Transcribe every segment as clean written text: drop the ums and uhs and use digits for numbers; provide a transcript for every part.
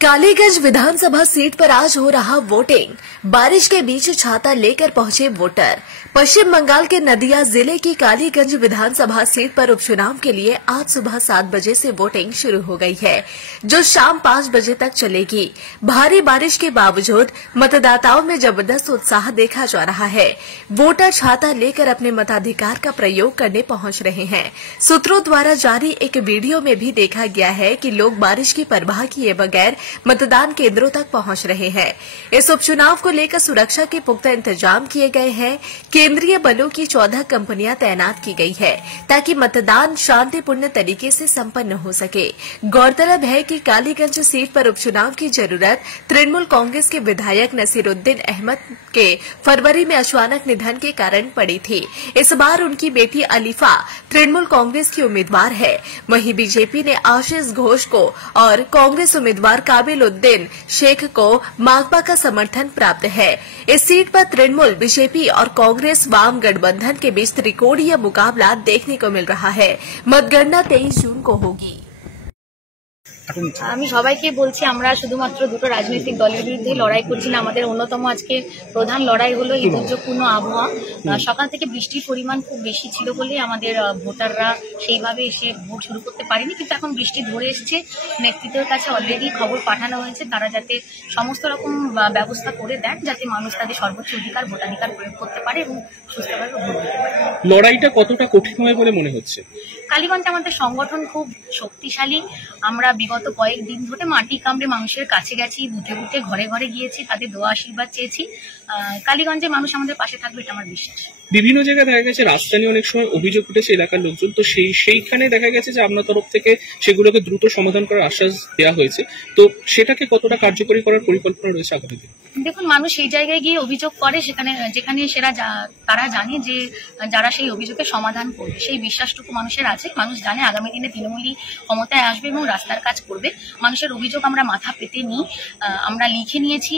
कालीगंज विधानसभा seat पर आज हो रहा वोटिंग। बारिश के बीच छाता लेकर पहुंचे वोटर। पश्चिम बंगाल के नदिया जिले की कालीगंज विधानसभा सीट पर उपचुनाव के लिए आज सुबह 7 बजे से वोटिंग शुरू हो गई है, जो शाम 5 बजे तक चलेगी। भारी बारिश के बावजूद मतदाताओं में जबरदस्त उत्साह देखा जा रहा है। वोटर छाता लेकर अपने मताधिकार का प्रयोग करने पहुंच रहे हैं। सूत्रों द्वारा जारी एक वीडियो में भी देखा गया है कि लोग बारिश की परवाह किए बगैर मतदान केंद्रों तक पहुंच रहे हैं। इस उपचुनाव को लेकर सुरक्षा के पुख्ता इंतजाम किए गए हैं। केंद्रीय बलों की 14 कंपनियां तैनात की गई है ताकि मतदान शांतिपूर्ण तरीके से संपन्न हो सके। गौरतलब है कि कालीगंज सीट पर उपचुनाव की जरूरत तृणमूल कांग्रेस के विधायक नसीरुद्दीन अहमद के फरवरी में अचानक निधन के कारण पड़ी थी। इस बार उनकी बेटी अलीफा तृणमूल कांग्रेस की उम्मीदवार है। वहीं बीजेपी ने आशीष घोष को और कांग्रेस उम्मीदवार काबिलुद्दीन शेख को माकपा का समर्थन प्राप्त है। इस सीट पर तृणमूल, बीजेपी और कांग्रेस वाम गठबंधन के बीच त्रिकोणीय मुकाबला देखने को मिल रहा है। मतगणना 23 जून को होगी। আমি সবাইকে বলছি, আমরা শুধুমাত্র দুটো রাজনৈতিক দলের বিরুদ্ধে লড়াই করছি না। আমাদের অন্যতম আজকে প্রধান লড়াই হলো এই দুর্যোগপূর্ণ আবহাওয়া। সকাল থেকে বৃষ্টির পরিমাণ খুব বেশি ছিল বলে আমাদের ভোটাররা সেইভাবে এসে ভোট শুরু করতে পারেনি, কিন্তু এখন বৃষ্টি ধরে এসেছে। নেতৃত্বের কাছে অলরেডি খবর পাঠানো হয়েছে, তারা যাতে সমস্ত রকম ব্যবস্থা করে দেন যাতে মানুষ তাদের সর্বোচ্চ অধিকার ভোটাধিকার প্রয়োগ করতে পারে এবং সুস্থভাবে ভোট দিতে পারে। লড়াইটা কতটা কঠিন হবে বলে মনে হচ্ছে? কালীগঞ্জে আমাদের সংগঠন খুব শক্তিশালী। আমরা বিগত কয়েকদিন ধরে মাটি কামড়ে মানুষের কাছে গেছি, বুথে বুথে ঘরে ঘরে গিয়েছি, তাদের দোয়া আশীর্বাদ চেয়েছি। কালীগঞ্জে মানুষ আমাদের পাশে থাকবে, এটা আমার বিশ্বাস। বিভিন্ন জায়গায় দেখা গেছে রাস্তা নিয়ে অনেক সময় অভিযোগ উঠেছে এলাকার লোকজন, তো সেইখানে দেখা গেছে যে আপনার তরফ থেকে সেগুলোকে দ্রুত সমাধান করার আশ্বাস দেওয়া হয়েছে, তো সেটাকে কতটা কার্যকরী করার পরিকল্পনা রয়েছে আগামী দিনে? দেখুন, মানুষ সেই জায়গায় গিয়ে অভিযোগ করে যেখানে তারা জানে যে যারা সেই অভিযোগের সমাধান করবে, সেই বিশ্বাসটুকু মানুষের আছে। মানুষ জানে আগামী দিনে তৃণমূলই ক্ষমতায় আসবে এবং রাস্তার কাজ করবে। মানুষের অভিযোগ আমরা মাথা পেতে নিই, আমরা লিখে নিয়েছি,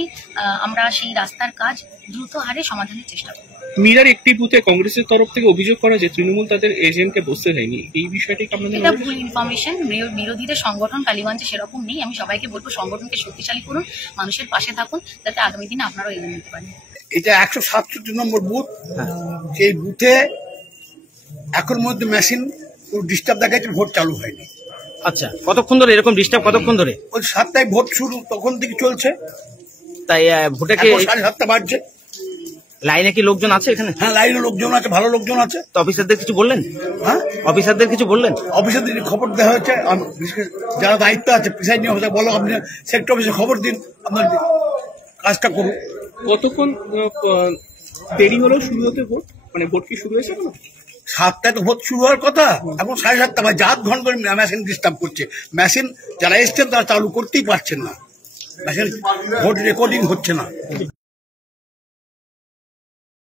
আমরা সেই রাস্তার কাজ দ্রুত হারে সমাধানের চেষ্টা করব। মিরার একটি বুথে কংগ্রেসের তরফ থেকে অভিযোগ করা যে তৃণমূল তাদের এজেন্টকে বসতে দেয়নি, এই বিষয়টি এটা ভুল ইনফরমেশন। বিরোধীদের সংগঠন কালীগঞ্জে সেরকম নেই। আমি সবাইকে বলবো সংগঠনকে শক্তিশালী করুন, মানুষের পাশে থাকুন, যাতে আগামী দিনে আপনারাও এগিয়ে নিতে পারেন। এটা 167 নম্বর বুথ। সেই বুথে এখন মধ্যে মেশিন ডিস্টার্ব দেখাচ্ছে, ভোট চালু হয়নি। আচ্ছা, কতক্ষণ ধরে এরকম ডিস্টার্ব? কতক্ষণ ধরে? ওই 7টায় ভোট শুরু, তখন থেকে চলছে। তাই ভোটে কি 7:30 বাজছে? লাইনে কি লোকজন আছে এখানে? হ্যাঁ, লাইনে লোকজন আছে, ভালো লোকজন আছে। তো অফিসারদের কিছু বললেন? হ্যাঁ, অফিসারদের কিছু বললেন? অফিসারদের খবর দেওয়া হয়েছে। যারা দায়িত্ব আছে, প্রিসাইডিং অফিসার বলো, আপনি সেক্টর অফিসে খবর দিন, আপনার কাজটা করুন। কতক্ষণ দেরি হলো শুরু হতে ভোট? মানে ভোট কি শুরু হয়েছে? 7টায় তো ভোট শুরু হওয়ার কথা, এখন 7:30 বাজে। 8 ঘন্টা করে মেশিন ডিস্টার্ব করছে। মেশিন যারা এসছেন তারা চালু করতেই পারছেন না, মেশিন ভোট রেকর্ডিং হচ্ছে না।